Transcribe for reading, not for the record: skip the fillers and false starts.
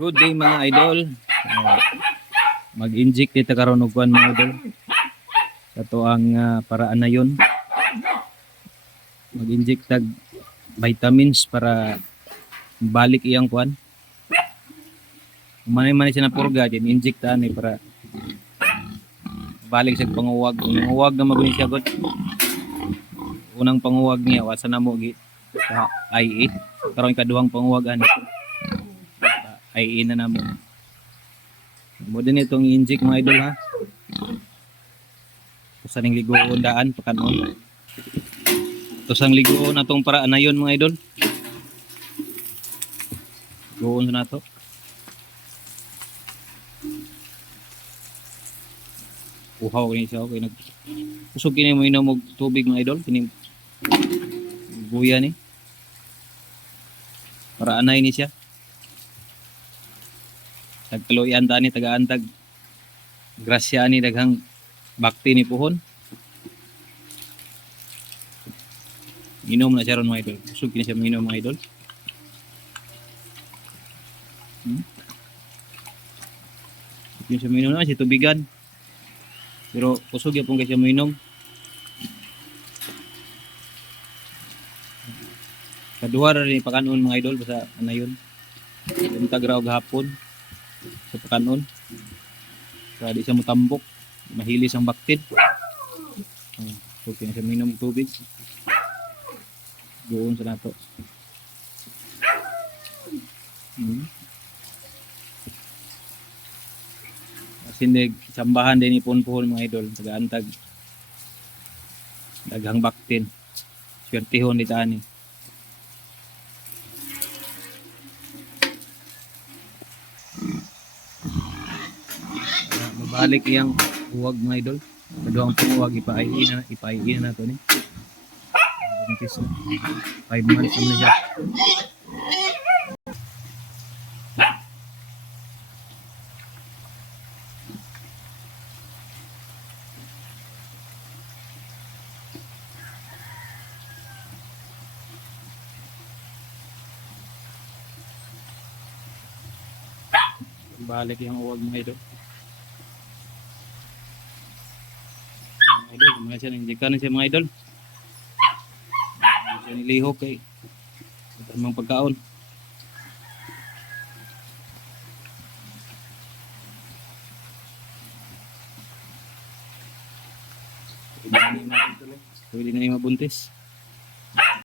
Good day mga idol. Mag-inject dito karon og kuan mga idol. Kato ang paraan na yon. Mag-inject tag vitamins para balik iyang kuan. Manay siya na purga din inject ani para balik sa panguwag. Panguwag na maguni siya gud. Unang panguwag niya wasa na mo gi sa IE. Karon ikaduhang panguwag ani. IE na namo. Mo din itong inject mga idol ha. Sa ning ligoon daan pakanon. Ito sang ligoon atong paraan na yon mga idol. Ligoon na to. Uhaw kini siya okay nag usog kini mo inom og tubig mga idol kini buya ni para anay ni siya tagtuloyan ta ni tagaantag grasya ni daghang bakti ni puhon inom na siya ron mga idol usog kini siya minom mga idol kini siya minom na si tubigan pero usog yapon kay siya minom. Kaduha ra ni pakanon mga idol basta anayon. Untag ra og hapon sa pakanon. Para di siya motambok, mahilis ang baktid. So kini siya minom tubig. Doon sa nato. Sindig sambahan din ipon-pohon mga idol tagaantag daghang baktin swertihon dito ani mabalik iyang huwag mga idol kaduhang huwag ipaiin na to ni 5 months na siya. Balik yung uwag mga idol. Mga idol, mga siya nang siya mga idol. Siya nilihok kay tamang pagkaon. Pwede na yung mabuntis.